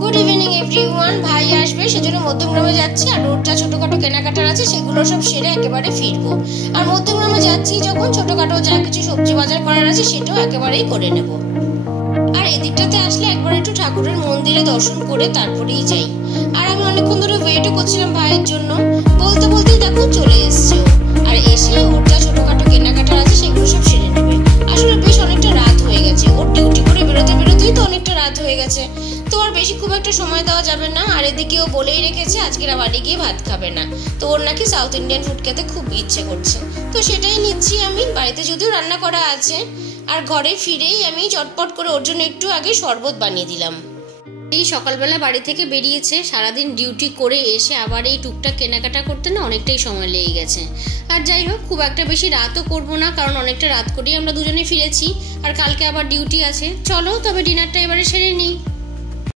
Good evening everyone. ভাই আসবে সেজন্য মধ্যমগ্রামে যাচ্ছি, আর ওর যা ছোটখাটো কেনাকাটার আছে সেগুলো সব সেরে একেবারে ফিরবো। আর মধ্যমগ্রামে যাচ্ছি যখন ছোটখাটো যা কিছু সবজি বাজার করার আছে সেটাও একেবারেই করে নেব। আর এদিকটাতে আসলে একবার একটু ঠাকুরের মন্দিরে দর্শন করে তারপরেই যাই। আর আমি অনেকক্ষণ ধরে ওয়েটও করছিলাম ভাইয়ের জন্য, বলতে বলতেই দেখো চলে এসছে। আর এসে ওর যা ছোটখাটো কেনাকাটার আছে সেগুলো সব সেরে নেবে। আসলে বেশ অনেকটা রাত হয়ে গেছে, ওর ডিউটি করে বেরোতে বেরোতেই তো অনেকটা রাত হয়ে গেছে, তো আর বেশি খুব একটা সময় দেওয়া যাবে না। আর এদিকে ও বলেই রেখেছে আজকের বাড়ি গিয়ে ভাত খাবে না, তো ওর নাকি সাউথ ইন্ডিয়ান ফুড খেতে খুব ইচ্ছে করছে, তো সেটাই নিচ্ছি আমি। বাড়িতে যদিও রান্না করা আছে। আর ঘরে ফিরেই আমি চটপট করে ওর জন্য একটু আগে শরবত বানিয়ে দিলাম। এই সকালবেলা বাড়ি থেকে বেরিয়েছে, সারাদিন ডিউটি করে এসে আবার এই টুকটাক কেনাকাটা করতে না অনেকটাই সময় লেগে গেছে। আর যাই হোক, খুব একটা বেশি রাতও করবো না, কারণ অনেকটা রাত করেই আমরা দুজনে ফিরেছি, আর কালকে আবার ডিউটি আছে। চলো তবে ডিনারটা এবারে সেরে নিই।